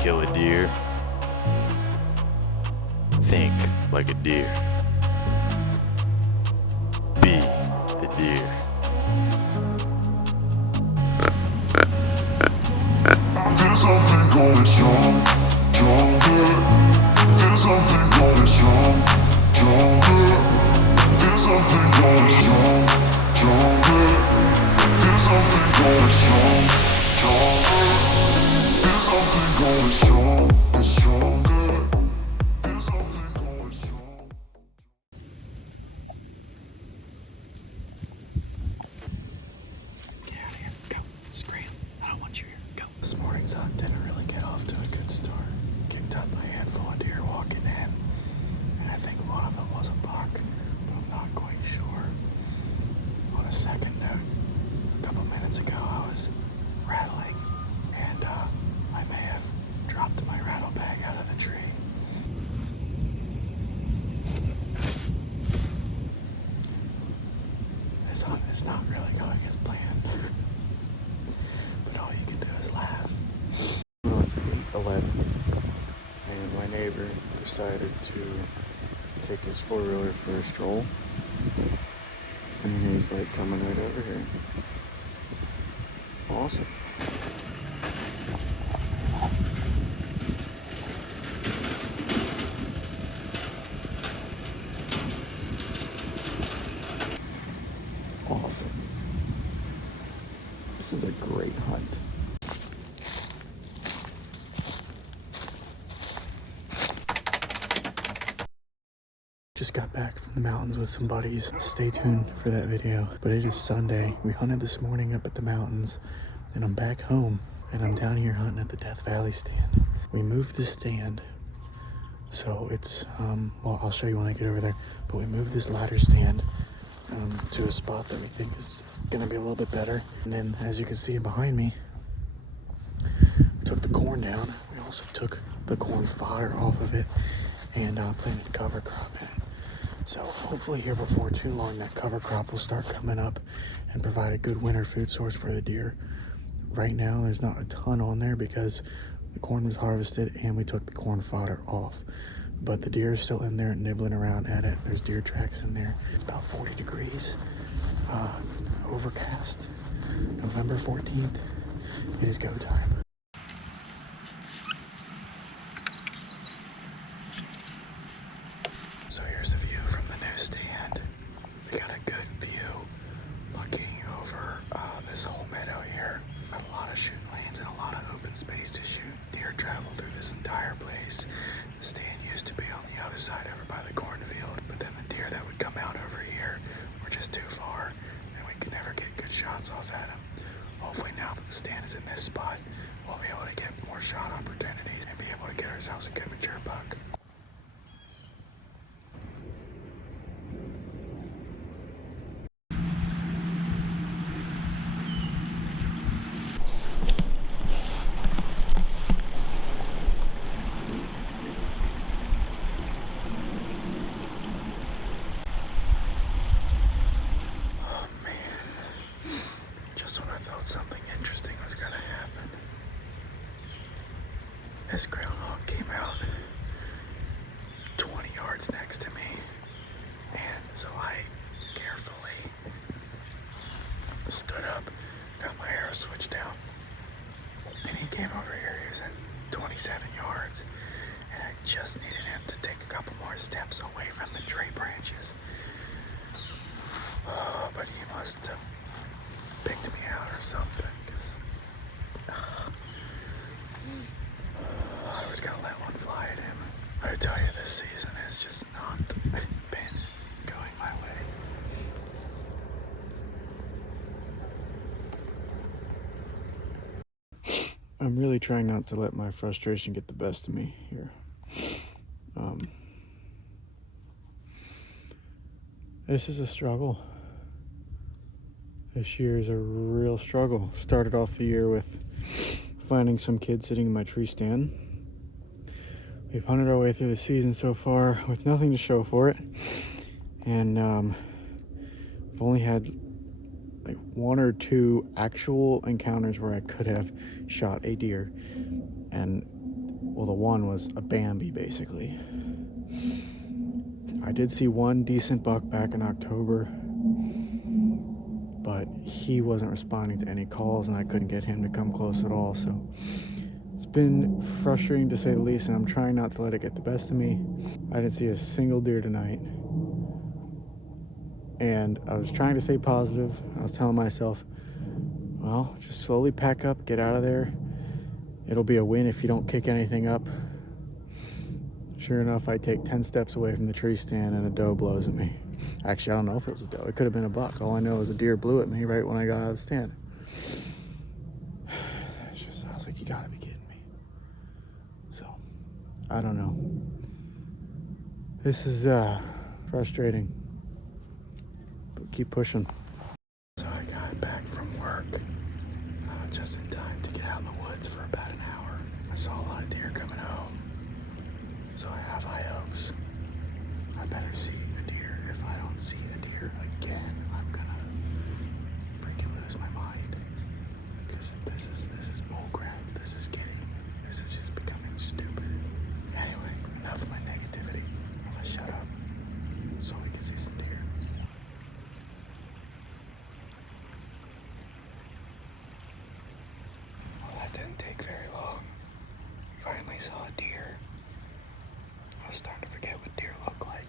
kill a deer, think like a deer. Be the deer. There's something going strong, stronger. There's something going strong, stronger. There's something going strong, stronger. There's something going strong, stronger. There's something going strong and stronger. There's something going strong. Get out of here. Go. Scram. I don't want you here. Go. This morning's hunt didn't really get off to a good start. Kicked up a handful of deer walking in, and I think one of them was a buck, but I'm not quite sure. On a second note, a couple minutes ago I was rattling, and I may have dropped my rattle bag out of the tree. This hunt is not really going as planned, but all you can do is laugh. Well, it's 8:11, and my neighbor decided to take his four-wheeler for a stroll, and he's like coming right over here. Awesome. Awesome. This is a great hunt. Just got back from the mountains with some buddies. Stay tuned for that video. But it is Sunday. We hunted this morning up at the mountains, and I'm back home, and I'm down here hunting at the Death Valley stand. We moved the stand, so it's, well, I'll show you when I get over there, but we moved this ladder stand to a spot that we think is gonna be a little bit better. And then, as you can see behind me, we took the corn down. We also took the corn fodder off of it and planted cover crop in it. So hopefully here before too long that cover crop will start coming up and provide a good winter food source for the deer. Right now there's not a ton on there because the corn was harvested and we took the corn fodder off. But the deer is still in there nibbling around at it. There's deer tracks in there. It's about 40 degrees, overcast, November 14th. It is go time. So here's the view from the newsstand. We got a good view looking over this whole meadow here. Got a lot of shooting lanes and a lot of open space to shoot. Deer travel through this entire place. The stand used to be on the other side over by the cornfield, but then the deer that would come out over here were just too far and we could never get good shots off at them. Hopefully now that the stand is in this spot, we'll be able to get more shot opportunities and be able to get ourselves a good mature buck. Something interesting was gonna happen. This groundhog came out 20 yards next to me, and so I carefully stood up, got my arrow switched down, and he came over here. He was at 27 yards, and I just needed him to take a couple more steps away from the tree branches. Oh, but he must have picked me out or something, because I was gonna let one fly at him. I tell you, this season has just not been going my way. I'm really trying not to let my frustration get the best of me here. This is a struggle. This year is a real struggle. Started off the year with finding some kid sitting in my tree stand. We've hunted our way through the season so far with nothing to show for it. And I've only had like one or two actual encounters where I could have shot a deer. And Well, the one was a Bambi, basically. I did see one decent buck back in October, but he wasn't responding to any calls, and I couldn't get him to come close at all. So it's been frustrating to say the least, and I'm trying not to let it get the best of me. I didn't see a single deer tonight, and I was trying to stay positive. I was telling myself, well, just slowly pack up, get out of there. It'll be a win if you don't kick anything up. Sure enough, I take 10 steps away from the tree stand and a doe blows at me. Actually, I don't know if it was a doe. It could have been a buck. All I know is a deer blew at me right when I got out of the stand. It's just, I was like, you gotta be kidding me. So, I don't know. This is frustrating. But keep pushing. So I got back from work just in time to get out in the woods for about an hour. I saw a lot of deer coming home. So I have high hopes. I better see a deer. If I don't see a deer again, I'm gonna freaking lose my mind. Because this is bullcrap. This is just becoming stupid. Anyway, enough of my negativity. I'm gonna shut up so we can see some deer. Well, that didn't take very long. Finally saw a deer. I was starting to forget what deer look like.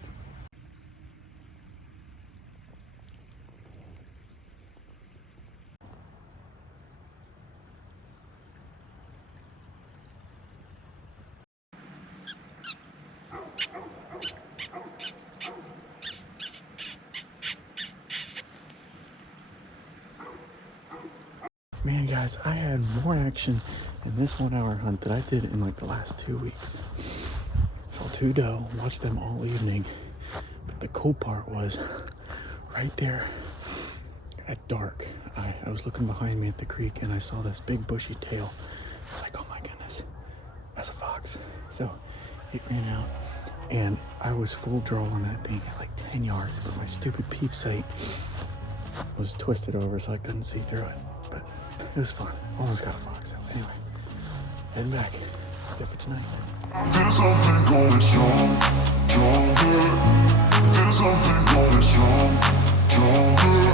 Man, guys, I had more action in this 1 hour hunt that I did in like the last 2 weeks. Saw two doe, watched them all evening. But the cool part was right there at dark. I was looking behind me at the creek and I saw this big bushy tail. It's like, oh my goodness, that's a fox. So it ran out and I was full draw on that thing at like 10 yards, but my stupid peep sight was twisted over so I couldn't see through it. But it was fun. Almost got a fox out. Anyway, heading back. That's it for tonight. There's something going strong, stronger. There's something going strong, stronger.